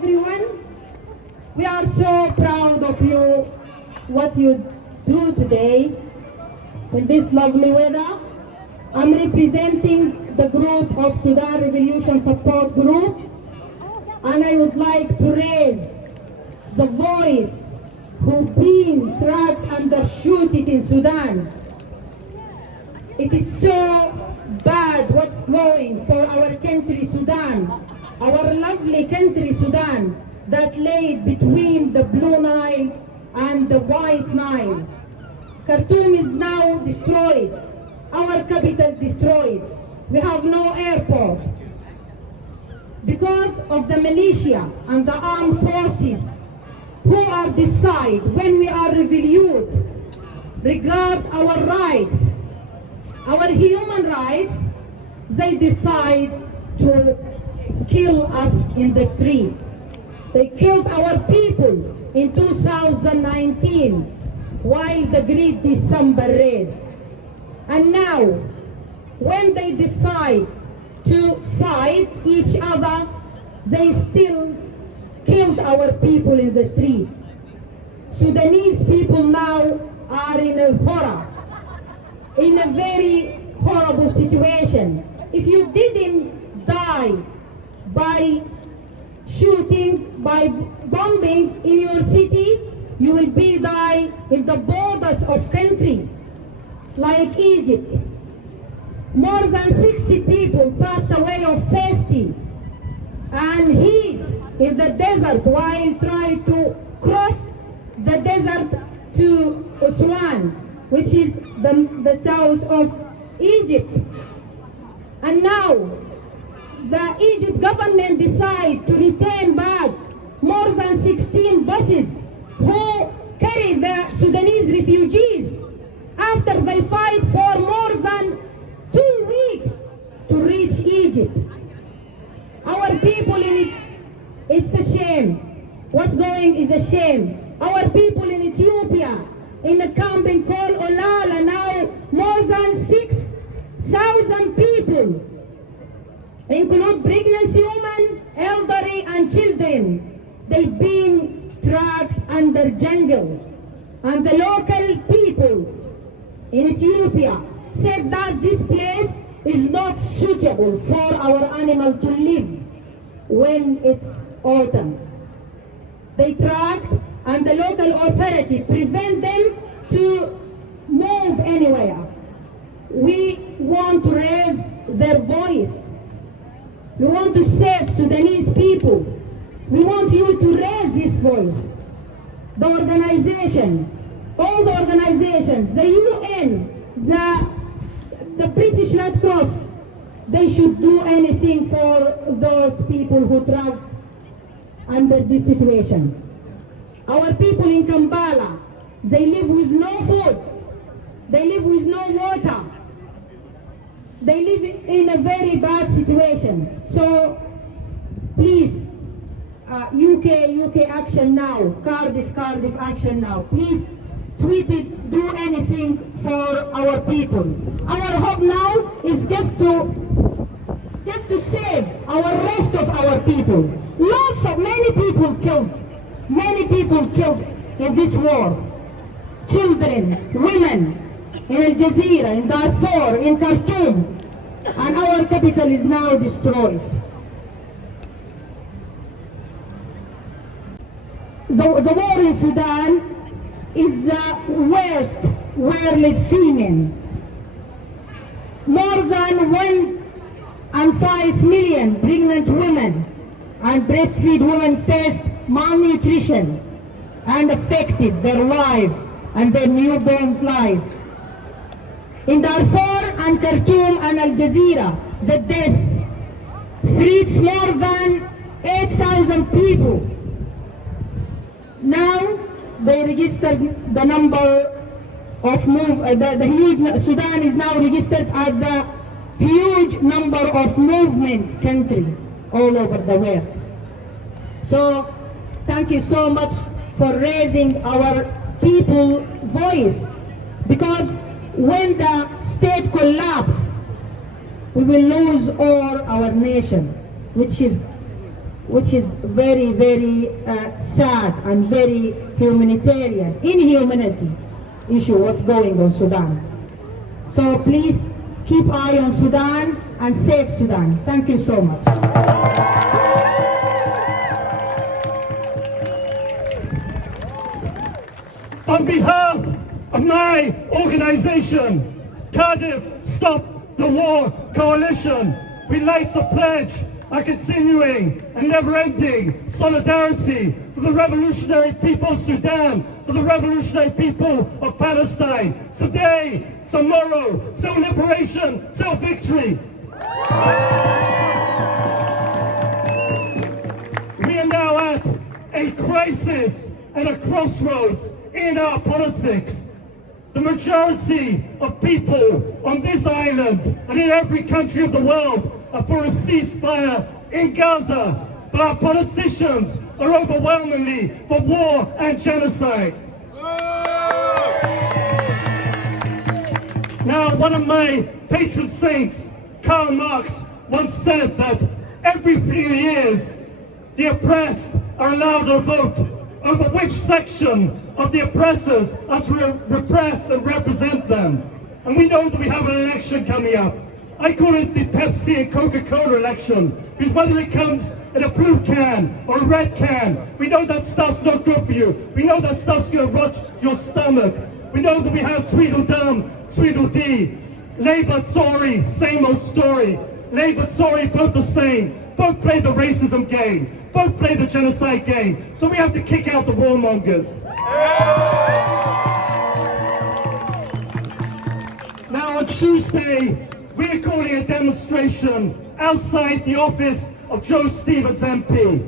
everyone. We are so proud of you, what you do today in this lovely weather. I'm representing the group of Sudan Revolution Support Group, and I would like to raise the voice who been trapped and shooted in Sudan. It is so bad what's going for our country Sudan, our lovely country Sudan that lay between the Blue Nile and the White Nile. Khartoum is now destroyed, our capital destroyed. We have no airport because of the militia and the armed forces who are decide when we are reviewed regard our rights, our human rights. They decide to kill us in the street. They killed our people in 2019 while the great December race. And now, when they decide to fight each other, they still killed our people in the street. Sudanese people now are in a horror, in a very horrible situation. If you didn't die by shooting, by bombing in your city, you will be die in the borders of country, like Egypt. More than 60 people passed away of thirsty and heat in the desert while trying to cross the desert to Aswan, which is the south of Egypt. And now, the Egypt government decide to return back more than 16 buses who carry the Sudanese refugees after they fight for more than 2 weeks to reach Egypt. Our people in it, it's a shame. What's going is a shame. Our people in Ethiopia, in a camp in called Olala, now more than 6,000 people, include pregnant women, elderly and children. They've been trapped under jungle. And the local people in Ethiopia said that this place is not suitable for our animal to live when it's autumn. They tracked and the local authority prevent them to move anywhere. We want to raise their voice. We want to save Sudanese people. We want you to raise this voice. The organization, all the organizations, the UN, the British Red Cross, they should do anything for those people who trapped under this situation. Our people in Kampala, they live with no food. They live with no water. They live in a very bad situation. So please, UK action now, Cardiff action now. Please tweet it, do anything for our people. Our hope now is just to save our rest of our people. Many people killed in this war. Children, women, in Al Jazeera, in Darfur, in Khartoum, and our capital is now destroyed. The war in Sudan is the worst world famine. More than 1.5 million pregnant women and breastfeed women faced malnutrition and affected their life and their newborns' life. In Darfur and Khartoum and Al Jazeera, the death threats more than 8,000 people. Now they registered the number of Sudan is now registered as the huge number of movement country all over the world. So thank you so much for raising our people voice, because when the state collapses, we will lose all our nation, which is which is very, very sad and very humanitarian, inhumanity issue what's going on Sudan. So please keep eye on Sudan and save Sudan. Thank you so much. On behalf of my organization, Cardiff Stop the War Coalition, we'd like to pledge a continuing and never-ending solidarity for the revolutionary people of Sudan, for the revolutionary people of Palestine, today, tomorrow, till liberation, till victory. We are now at a crisis and a crossroads in our politics. The majority of people on this island and in every country of the world are for a ceasefire in Gaza, but our politicians are overwhelmingly for war and genocide. Now, one of my patron saints, Karl Marx, once said that every few years the oppressed are allowed to vote over which section of the oppressors are to repress and represent them. And we know that we have an election coming up. I call it the Pepsi and Coca-Cola election, because whether it comes in a blue can or a red can, we know that stuff's not good for you. We know that stuff's going to rot your stomach. We know that we have Tweedledum, Tweedledee, Labour, Tory, same old story. Labour, Tory, both the same. Both play the racism game. Both play the genocide game. So we have to kick out the warmongers. Now on Tuesday, we are calling a demonstration outside the office of Joe Stevens MP.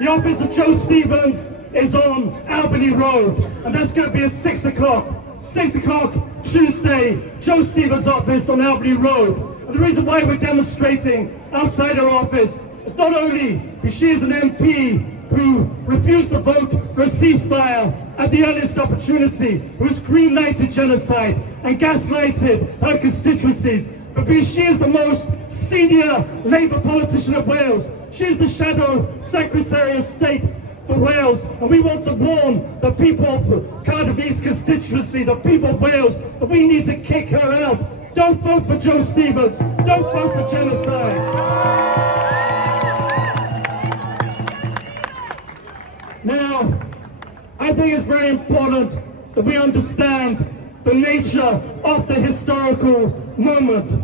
The office of Joe Stevens is on Albany Road, and that's going to be at 6 o'clock. 6 o'clock Tuesday, Joe Stevens' office on Albany Road. And the reason why we're demonstrating outside her office is not only because she is an MP who refused to vote for a ceasefire at the earliest opportunity, who has green-lighted genocide and gaslighted her constituencies, but because she is the most senior Labour politician of Wales. She is the Shadow Secretary of State for Wales, and we want to warn the people of Cardiff East constituency, the people of Wales, that we need to kick her out. Don't vote for Joe Stevens. Don't vote for genocide. Now, I think it's very important that we understand the nature of the historical moment.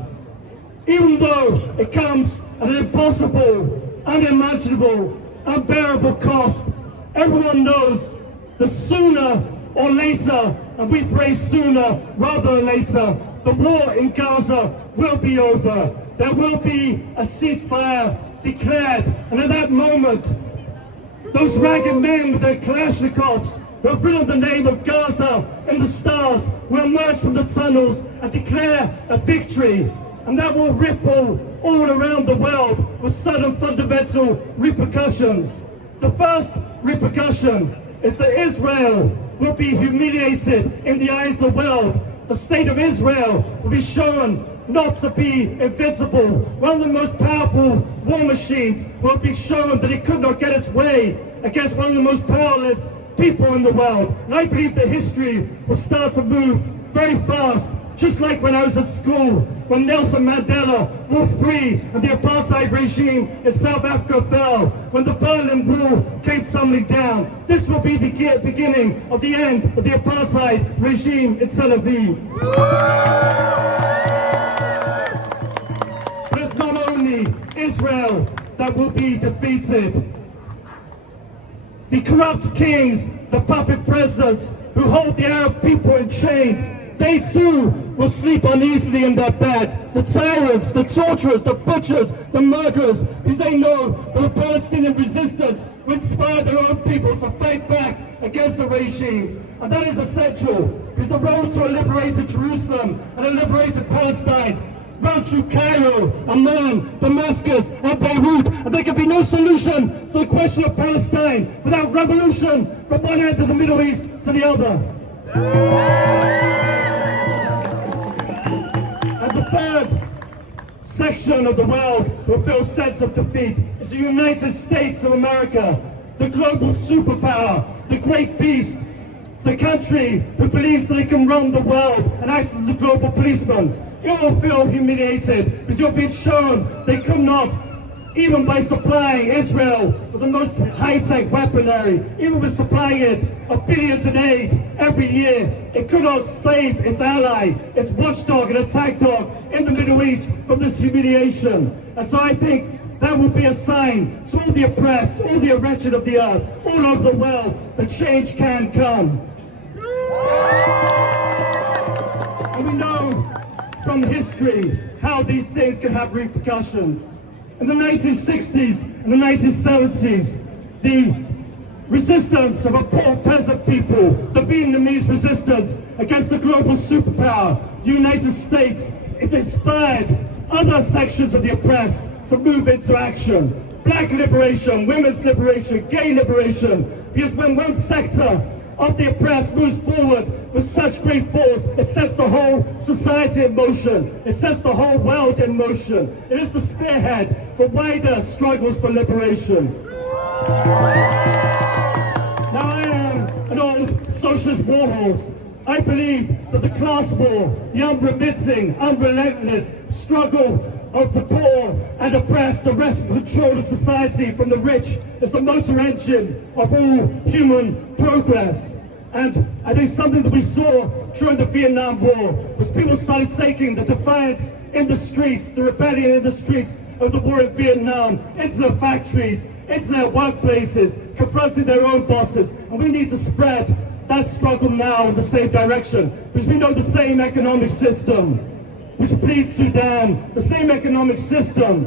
Even though it comes at an impossible, unimaginable, unbearable cost, everyone knows that sooner or later, and we pray sooner rather than later, the war in Gaza will be over. There will be a ceasefire declared, and at that moment, those ragged men with their Kalashnikovs who have written the name of Gaza in the stars will emerge from the tunnels and declare a victory. And that will ripple all around the world with sudden fundamental repercussions. The first repercussion is that Israel will be humiliated in the eyes of the world. The state of Israel will be shown not to be invincible. One of the most powerful war machines will be shown that it could not get its way against one of the most powerless people in the world. And I believe that history will start to move very fast, just like when I was at school, when Nelson Mandela walked free and the apartheid regime in South Africa fell, when the Berlin Wall came tumbling down. This will be the beginning of the end of the apartheid regime in Tel Aviv. But it's not only Israel that will be defeated. The corrupt kings, the puppet presidents who hold the Arab people in chains, they too will sleep uneasily in their bed. The tyrants, the torturers, the butchers, the murderers, because they know that the Palestinian resistance will inspire their own people to fight back against the regimes. And that is essential, because the road to a liberated Jerusalem and a liberated Palestine runs through Cairo, Amman, Damascus, and Beirut, and there can be no solution to the question of Palestine without revolution from one end of the Middle East to the other. And the third section of the world who feel a sense of defeat is the United States of America, the global superpower, the great beast, the country who believes that they can run the world and acts as a global policeman. You all feel humiliated because you're being shown they could not, even by supplying Israel with the most high-tech weaponry, even with supplying it of billions in aid every year, it could not save its ally, its watchdog and attack dog in the Middle East from this humiliation. And so I think that will be a sign to all the oppressed, all the wretched of the earth, all over the world, that change can come. And we know from history how these things can have repercussions. In the 1960s and the 1970s, the resistance of a poor peasant people, the Vietnamese resistance against the global superpower, the United States, it inspired other sections of the oppressed to move into action. Black liberation, women's liberation, gay liberation, because when one sector of the oppressed moves forward with such great force, it sets the whole society in motion. It sets the whole world in motion. It is the spearhead for wider struggles for liberation. Now I am an old socialist warhorse. I believe that the class war, the unremitting, unrelentless struggle of the poor and oppressed to wrest control of society from the rich is the motor engine of all human progress. And I think something that we saw during the Vietnam War was people started taking the defiance in the streets, the rebellion in the streets of the war in Vietnam into their factories, into their workplaces, confronting their own bosses. And we need to spread that struggle now in the same direction, because we know the same economic system which bleeds Sudan, the same economic system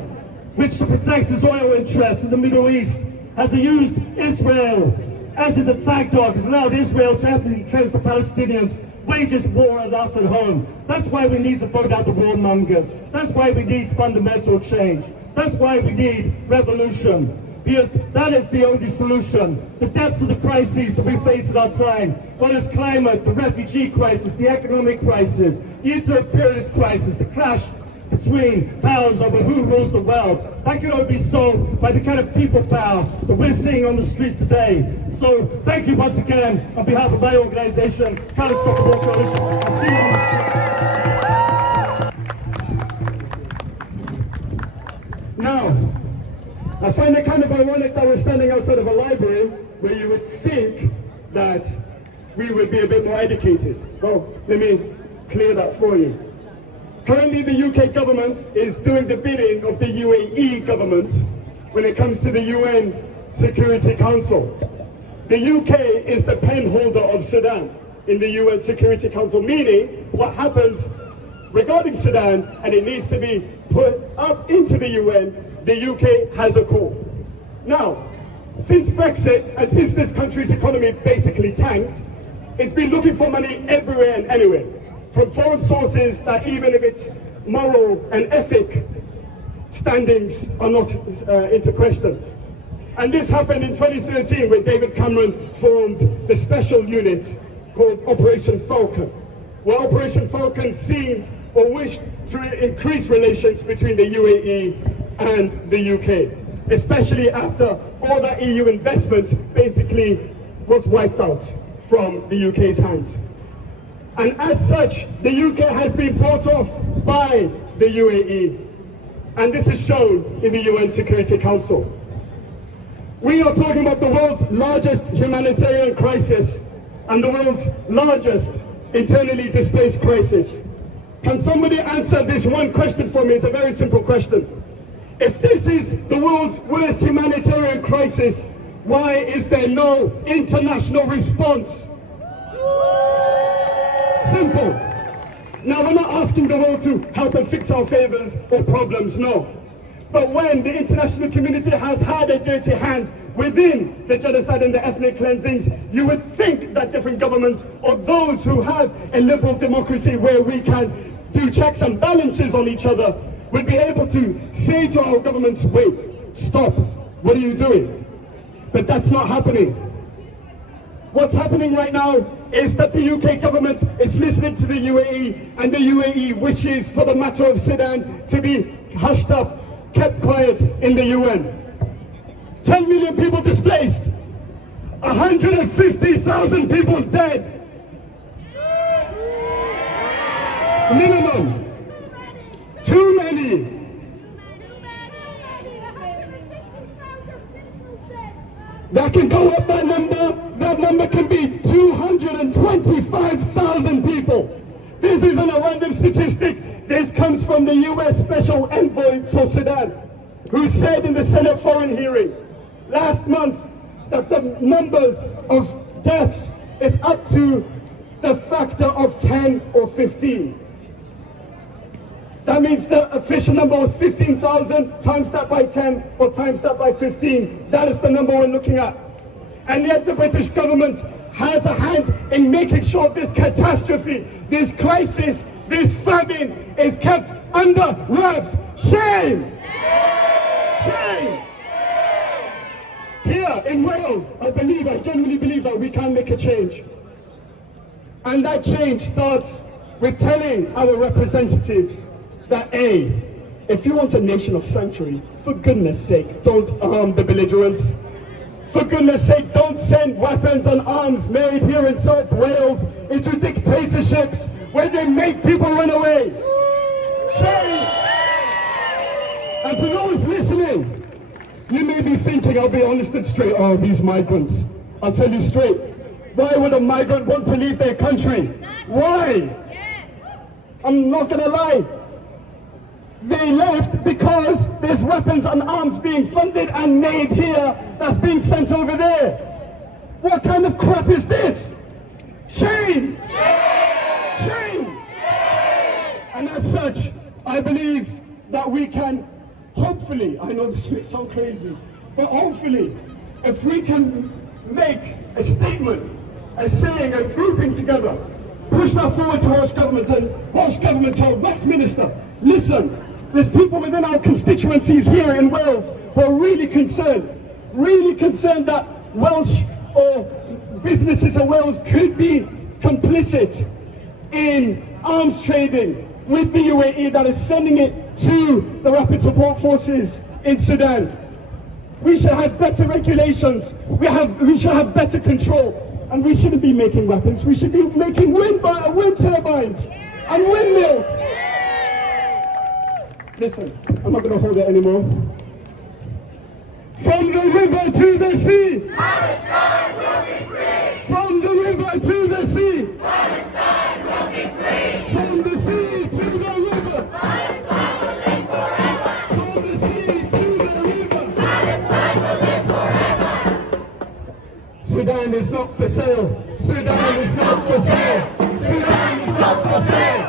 which to protect its oil interests in the Middle East has used Israel as its attack dog, has allowed Israel to ethnically cleanse the Palestinians, wages war at us at home. That's why we need to vote out the warmongers. That's why we need fundamental change. That's why we need revolution. Because that is the only solution. The depths of the crises that we face at our time, whether it's climate, the refugee crisis, the economic crisis, the inter-imperialist crisis, the clash between powers over who rules the world, that can only be solved by the kind of people power that we're seeing on the streets today. So thank you once again on behalf of my organization, Cardiff Stop the War Coalition. I'll see you on the street. Now, I find it kind of ironic that we're standing outside of a library where you would think that we would be a bit more educated. Well, let me clear that for you. Currently, the UK government is doing the bidding of the UAE government when it comes to the UN Security Council. The UK is the pen holder of Sudan in the UN Security Council, meaning what happens regarding Sudan and it needs to be put up into the UN, the UK has a call. Now, since Brexit and since this country's economy basically tanked, it's been looking for money everywhere and anywhere, from foreign sources that even if its moral and ethic standings are not into question. And this happened in 2013 when David Cameron formed the special unit called Operation Falcon, where Operation Falcon seemed or wished to increase relations between the UAE and the UK, especially after all that EU investment basically was wiped out from the UK's hands. And as such, the UK has been bought off by the UAE, and this is shown in the UN Security Council. We are talking about the world's largest humanitarian crisis and the world's largest internally displaced crisis. Can somebody answer this one question for me? It's a very simple question. If this is the world's worst humanitarian crisis, why is there no international response? Simple. Now, we're not asking the world to help and fix our favors or problems, no. But when the international community has had a dirty hand within the genocide and the ethnic cleansings, you would think that different governments or those who have a liberal democracy where we can do checks and balances on each other would be able to say to our governments, wait, stop, what are you doing? But that's not happening. What's happening right now is that the UK government is listening to the UAE, and the UAE wishes for the matter of Sudan to be hushed up, kept quiet in the UN. 10 million people displaced. 150,000 people dead. Minimum. Too many. That can go up, that number can be 225,000 people. This isn't a random statistic. This comes from the US Special Envoy for Sudan, who said in the Senate Foreign hearing last month that the numbers of deaths is up to the factor of 10 or 15. That means the official number was 15,000, times that by 10 or times that by 15. That is the number we're looking at. And yet the British government has a hand in making sure this catastrophe, this crisis, this famine is kept under wraps. Shame! Shame! Here in Wales, I genuinely believe that we can make a change. And that change starts with telling our representatives that if you want a nation of sanctuary, for goodness sake, don't arm the belligerents. For goodness sake, don't send weapons and arms made here in South Wales into dictatorships where they make people run away. Shame! And to those listening, you may be thinking, I'll be honest and straight, oh, these migrants. I'll tell you straight, why would a migrant want to leave their country? Why? I'm not gonna lie. They left because there's weapons and arms being funded and made here that's being sent over there. What kind of crap is this? Shame! Shame! And as such, I believe that we can, hopefully, I know this may sound crazy, but hopefully, if we can make a statement, a saying, a grouping together, push that forward to Welsh Government and Welsh Government to Westminster. Listen, there's people within our constituencies here in Wales who are really concerned that Welsh or businesses in Wales could be complicit in arms trading with the UAE that is sending it to the rapid support forces in Sudan. We should have better regulations, we should have better control, and we shouldn't be making weapons, we should be making wind turbines and windmills. Listen, I'm not going to hold it anymore. From the river to the sea, Palestine will be free. From the river to the sea, Palestine will be free. From the sea to the river, Palestine will live forever. From the sea to the river, Palestine will live forever. Sudan is not for sale. Sudan is not for sale. Sudan is not for sale.